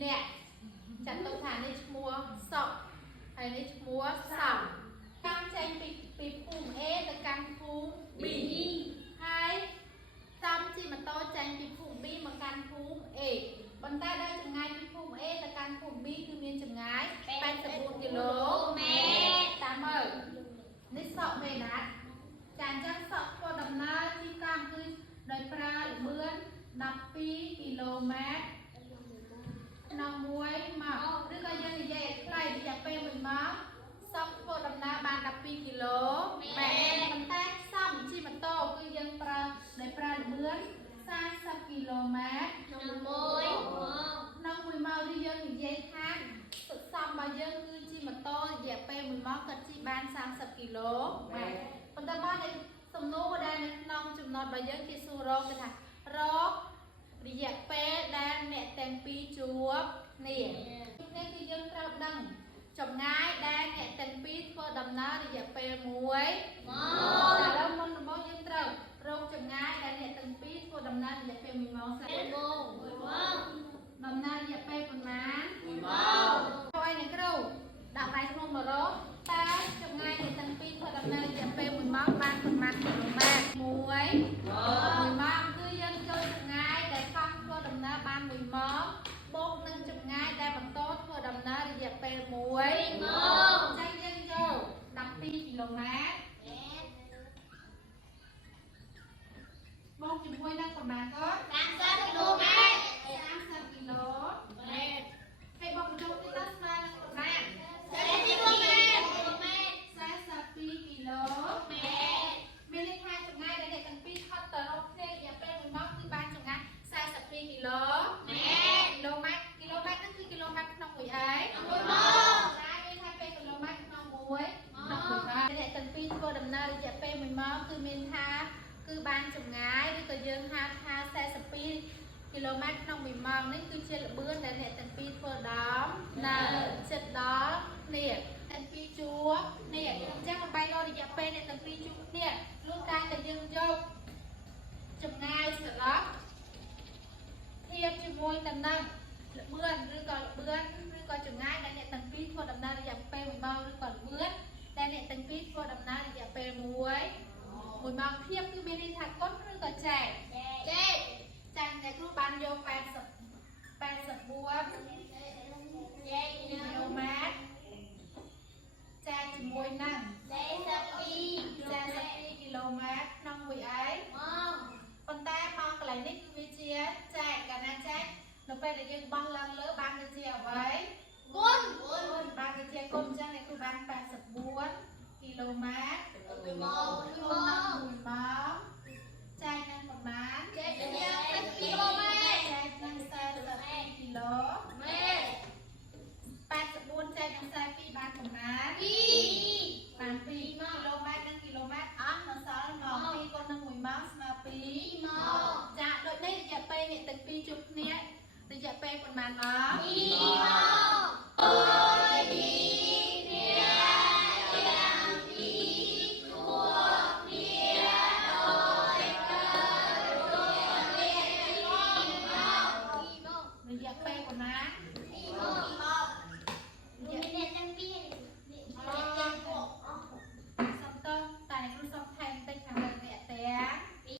nè chẳng tông thả nên mua sọ hay nên mua sọ cam chanh bị phùng e là cam phùng bị hai xăm chi mà to chanh bị phùng bi mà cam phùng e bàn tay đây chừng ngay bị phùng e là cam phùng biคือមានចម្ងាយ84គីឡូម៉ែត្រតាមមើលនេះសក់មេណាត់ចាអញ្ចឹងសក់ធ្វើដំណើរទីតាមគឺដោយប្រើល្បឿន12គីឡូម៉ែត្រក្នុងមួយម៉ោងឬក៏យើងនិយាយឲ្យខ្លីរយៈពេល1ម៉ោងសក់ធ្វើដំណើរបាន12គីឡូម៉ែត្រប៉ុន្តែសំជិះម៉ូតូគឺយើងប្រើដោយប្រើល្បឿន40គីឡូម៉ែត្រក្នុង1ម៉ោងនេះយើងនិយាយថាសុទ្ធសំរបស់យើងគឺជិះម៉ូតូរយៈពេល1ម៉ោងគាត់ជិះបាន30គីឡូម៉ែត្រប៉ុន្តែមកនៅសំណួរដែលនៅក្នុងចំណុចរបស់យើងគេសួររកគេថារករយៈពេលដែលអ្នកទាំងពីរជួបគ្នានេះគឺយើងត្រូវដឹងចម្ងាយដែលអ្នកទាំងពីរធ្វើដំណើររយៈពេល1ម៉ោងឥឡូវមុនដំបូងយើងត្រូវរកចម្ងាយដែលអ្នកទាំងពីរធ្វើដំណើររយៈពេល1ម៉ោងដំណើររយៈពេលប៉ុន្មាន1ម៉ោងហើយអ្នកគ្រូដាក់ដៃក្នុងមករកតើចម្ងាយអ្នកទាំងពីរធ្វើដំណើររយៈពេល1ម៉ោងបានប៉ុន្មានគីឡូម៉ែត្រ1ម៉ោងគឺយើងចូលចម្ងាយដែលកង់ធ្វើដំណើរបាន1ម៉ោងបូកនឹងចម្ងាយដែលបន្តធ្វើដំណើររយៈពេល1ម៉ោងអញ្ចឹងយើងយក12គីឡូម៉ែត្របូកជាមួយនឹងប៉ុន្មានគាត់30គីឡូម៉ែត្រ30គីឡូម៉ែត្រហើយបូកចូលទៅដល់ស្មើនឹងប៉ុន្មាន40គីឡូម៉ែត្រ42គីឡូម៉ែត្រមានន័យថាចម្ងាយដែលអ្នកទាំងពីរខិតទៅរកគ្នារយៈពេល1ម៉ោងគឺបានចម្ងាយ42គីឡូម៉ែត្រគីឡូម៉ែត្រហ្នឹងគឺគីឡូម៉ែត្រក្នុងមួយអី1ម៉ោងតែមានថាពេលគីឡូម៉ែត្រក្នុងមួយអ្នកទាំងពីរធ្វើដំណើររយៈពេល1ម៉ោងគឺមានថាគឺបានចម្ងាយឬក៏យើងហៅថា42គីឡូម៉ែត្រក្នុង1ម៉ោងនេះគឺជាល្បឿនដែលអ្នកទាំងពីរធ្វើដំណើរចិត្តដល់គ្នាទាំងពីរជួបគ្នាអញ្ចឹងដើម្បីរករយៈពេលអ្នកទាំងពីរជួបគ្នាលុះតែយើងយកចម្ងាយស្លាប់ធៀបជាមួយទៅនឹងល្បឿនឬក៏ចម្ងាយដែលអ្នកទាំងពីរធ្វើដំណើររយៈពេល1ម៉ោងឬក៏ល្បឿនដែលអ្នកទាំងពីរធ្វើដំណើររយៈពេល1ម៉ោងធៀបគឺមានន័យថាគុណឬក៏ចែកចាញ់អ្នកគ្រូបានយក84គីឡូម៉ែត្រចែកជាមួយនឹង42គីឡូម៉ែត្រក្នុងមួយអីប៉ុន្តែមកកន្លែងនេះគឺវាជាចែកកាលណាចែកនៅពេលដែលយើងបោះឡើងលើបានទៅជាអ្វីគុណបានទៅជាគុណអញ្ចឹងអ្នកគ្រូបាន84គីឡូម៉ែត្រ1ម៉ោងចែកនឹងប៉ុន្មាន